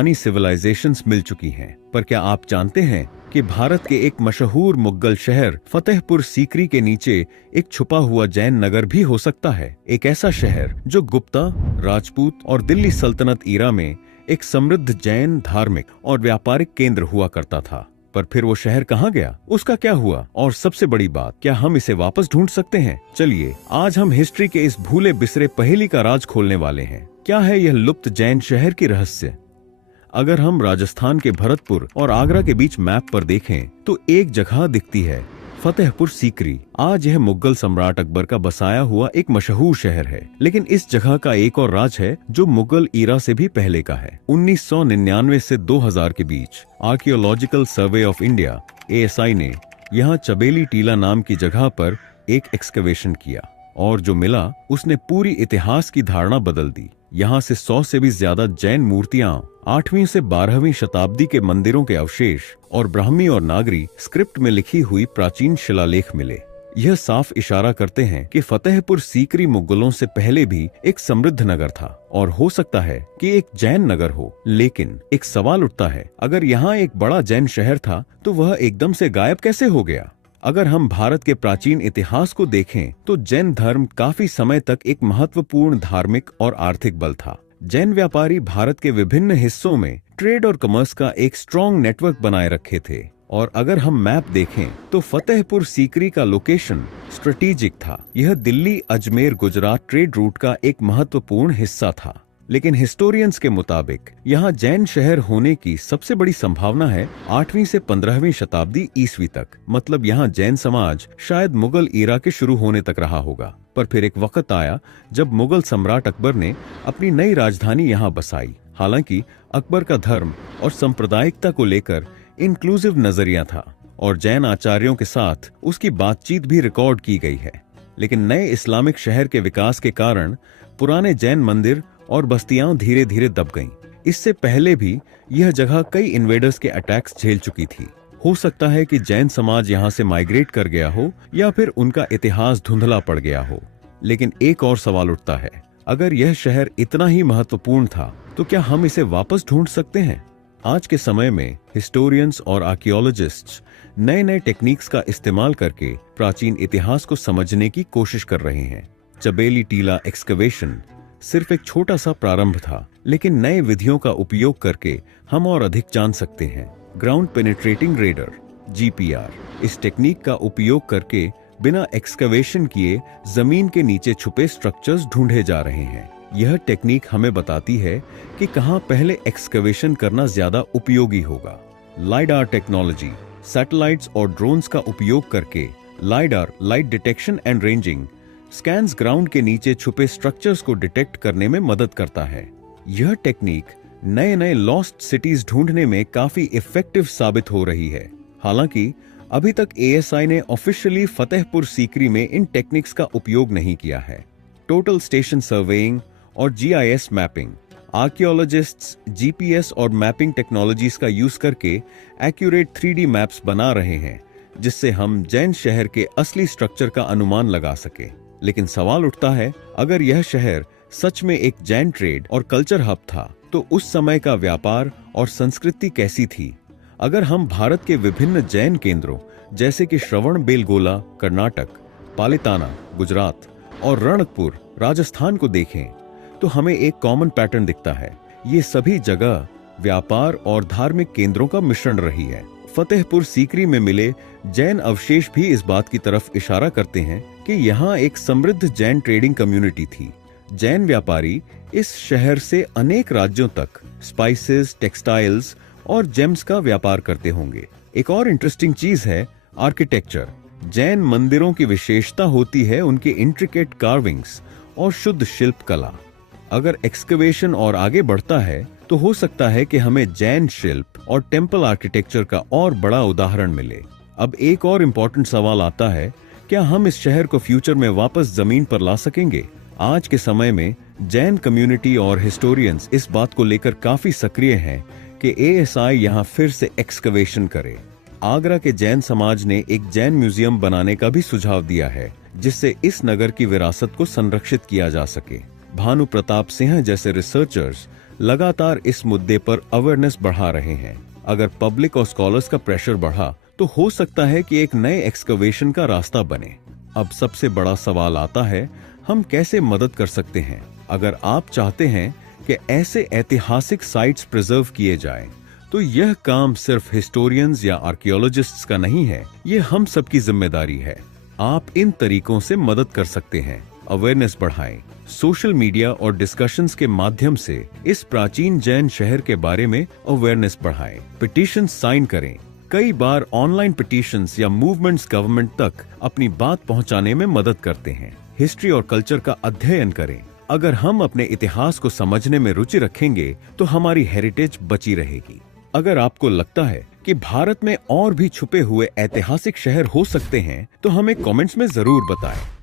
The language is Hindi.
पुरानी सिविलाइजेशंस मिल चुकी हैं। पर क्या आप जानते हैं कि भारत के एक मशहूर मुगल शहर फतेहपुर सीकरी के नीचे एक छुपा हुआ जैन नगर भी हो सकता है? एक ऐसा शहर जो गुप्ता, राजपूत और दिल्ली सल्तनत ईरा में एक समृद्ध जैन धार्मिक और व्यापारिक केंद्र हुआ करता था। पर फिर वो शहर कहाँ गया? उसका क्या हुआ? और सबसे बड़ी बात, क्या हम इसे वापस ढूंढ सकते हैं? चलिए आज हम हिस्ट्री के इस भूले बिसरे पहेली का राज खोलने वाले हैं। क्या है यह लुप्त जैन शहर की रहस्य? अगर हम राजस्थान के भरतपुर और आगरा के बीच मैप पर देखें तो एक जगह दिखती है, फतेहपुर सीकरी। आज यह मुगल सम्राट अकबर का बसाया हुआ एक मशहूर शहर है। लेकिन इस जगह का एक और राज है जो मुगल ईरा से भी पहले का है। 1999 से 2000 के बीच archaeological survey of India ASI ने यहाँ चबेली टीला नाम की जगह पर एक एक्सकवेशन किया और जो मिला उसने पूरी इतिहास की धारणा बदल दी। यहाँ से 100 से भी ज्यादा जैन मूर्तियां, 8वीं से 12वीं शताब्दी के मंदिरों के अवशेष और ब्राह्मी और नागरी स्क्रिप्ट में लिखी हुई प्राचीन शिलालेख मिले। यह साफ इशारा करते हैं कि फतेहपुर सीकरी मुगलों से पहले भी एक समृद्ध नगर था और हो सकता है कि एक जैन नगर हो। लेकिन एक सवाल उठता है, अगर यहाँ एक बड़ा जैन शहर था तो वह एकदम से गायब कैसे हो गया? अगर हम भारत के प्राचीन इतिहास को देखें तो जैन धर्म काफी समय तक एक महत्वपूर्ण धार्मिक और आर्थिक बल था। जैन व्यापारी भारत के विभिन्न हिस्सों में ट्रेड और कॉमर्स का एक स्ट्रॉन्ग नेटवर्क बनाए रखे थे। और अगर हम मैप देखें तो फतेहपुर सीकरी का लोकेशन स्ट्रेटेजिक था। यह दिल्ली अजमेर गुजरात ट्रेड रूट का एक महत्वपूर्ण हिस्सा था। लेकिन हिस्टोरियंस के मुताबिक यहाँ जैन शहर होने की सबसे बड़ी संभावना है 8वीं से 15वीं शताब्दी ईस्वी तक। मतलब यहाँ जैन समाज शायद मुगल ईरा के शुरू होने तक रहा होगा। पर फिर एक वक्त आया जब मुगल सम्राट अकबर ने अपनी नई राजधानी यहाँ बसाई। हालांकि अकबर का धर्म और सांप्रदायिकता को लेकर इंक्लूसिव नजरिया था और जैन आचार्यों के साथ उसकी बातचीत भी रिकॉर्ड की गई है। लेकिन नए इस्लामिक शहर के विकास के कारण पुराने जैन मंदिर और बस्तियां धीरे धीरे दब गईं। इससे पहले भी यह जगह कई इन्वेडर्स के अटैक्स झेल चुकी थी। हो सकता है कि जैन समाज यहाँ से माइग्रेट कर गया हो या फिर उनका इतिहास धुंधला पड़ गया हो। लेकिन एक और सवाल उठता है, अगर यह शहर इतना ही महत्वपूर्ण था तो क्या हम इसे वापस ढूंढ सकते हैं? आज के समय में हिस्टोरियंस और आर्कियोलॉजिस्ट्स नए नए टेक्निक्स का इस्तेमाल करके प्राचीन इतिहास को समझने की कोशिश कर रहे हैं। चबेली टीला एक्सकवेशन सिर्फ एक छोटा सा प्रारंभ था, लेकिन नए विधियों का उपयोग करके हम और अधिक जान सकते हैं। ग्राउंड पेनिट्रेटिंग रेडर GPR इस टेक्निक का उपयोग करके बिना एक्सकवेशन किए जमीन के नीचे छुपे स्ट्रक्चर्स ढूंढे जा रहे हैं। यह टेक्निक हमें बताती है कि कहां पहले एक्सकवेशन करना ज्यादा उपयोगी होगा। लाइडार टेक्नोलॉजी सैटेलाइट्स और ड्रोन्स का उपयोग करके lidar light detection and ranging scans ground के नीचे छुपे स्ट्रक्चर्स को डिटेक्ट करने में मदद करता है। यह टेक्निक नए नए लॉस्ट सिटीज ढूंढने में काफी इफेक्टिव साबित हो रही है। हालांकि अभी तक ASI ने ऑफिशियली फतेहपुर सीकरी में इन टेक्निक्स का उपयोग नहीं किया है। टोटल स्टेशन सर्वेइंग और GIS मैपिंग, आर्कियोलॉजिस्ट्स GPS और मैपिंग टेक्नोलॉजीज का यूज करके एक्यूरेट 3D मैप्स बना रहे हैं, जिससे हम जैन शहर के असली स्ट्रक्चर का अनुमान लगा सके। लेकिन सवाल उठता है, अगर यह शहर सच में एक जैन ट्रेड और कल्चर हब था तो उस समय का व्यापार और संस्कृति कैसी थी? अगर हम भारत के विभिन्न जैन केंद्रों जैसे कि श्रवणबेलगोला कर्नाटक, पालिताना गुजरात और रणकपुर राजस्थान को देखें तो हमें एक कॉमन पैटर्न दिखता है। ये सभी जगह व्यापार और धार्मिक केंद्रों का मिश्रण रही है। फतेहपुर सीकरी में मिले जैन अवशेष भी इस बात की तरफ इशारा करते हैं कि यहाँ एक समृद्ध जैन ट्रेडिंग कम्युनिटी थी। जैन व्यापारी इस शहर से अनेक राज्यों तक स्पाइसेस, टेक्सटाइल्स और जेम्स का व्यापार करते होंगे। एक और इंटरेस्टिंग चीज है आर्किटेक्चर। जैन मंदिरों की विशेषता होती है उनके इंट्रिकेट कार्विंग्स और शुद्ध शिल्प कला। अगर एक्सकवेशन और आगे बढ़ता है तो हो सकता है कि हमें जैन शिल्प और टेम्पल आर्किटेक्चर का और बड़ा उदाहरण मिले। अब एक और इम्पोर्टेंट सवाल आता है, क्या हम इस शहर को फ्यूचर में वापस जमीन पर ला सकेंगे? आज के समय में जैन कम्युनिटी और हिस्टोरियंस इस बात को लेकर काफी सक्रिय हैं कि ASI यहाँ फिर से एक्सकवेशन करे। आगरा के जैन समाज ने एक जैन म्यूजियम बनाने का भी सुझाव दिया है, जिससे इस नगर की विरासत को संरक्षित किया जा सके। भानु प्रताप सिंह जैसे रिसर्चर्स लगातार इस मुद्दे पर अवेयरनेस बढ़ा रहे हैं। अगर पब्लिक और स्कॉलर्स का प्रेशर बढ़ा तो हो सकता है कि एक नए एक्सकवेशन का रास्ता बने। अब सबसे बड़ा सवाल आता है, हम कैसे मदद कर सकते हैं? अगर आप चाहते हैं कि ऐसे ऐतिहासिक साइट्स प्रिजर्व किए जाएं, तो यह काम सिर्फ हिस्टोरियंस या आर्कियोलॉजिस्ट्स का नहीं है, ये हम सबकी जिम्मेदारी है। आप इन तरीकों से मदद कर सकते हैं। अवेयरनेस बढ़ाएं, सोशल मीडिया और डिस्कशंस के माध्यम से इस प्राचीन जैन शहर के बारे में अवेयरनेस बढ़ाएं। पिटीशन साइन करें। कई बार ऑनलाइन पिटीशंस या मूवमेंट्स गवर्नमेंट तक अपनी बात पहुंचाने में मदद करते हैं। हिस्ट्री और कल्चर का अध्ययन करें। अगर हम अपने इतिहास को समझने में रुचि रखेंगे तो हमारी हेरिटेज बची रहेगी। अगर आपको लगता है कि भारत में और भी छुपे हुए ऐतिहासिक शहर हो सकते हैं तो हमें कमेंट्स में जरूर बताएं।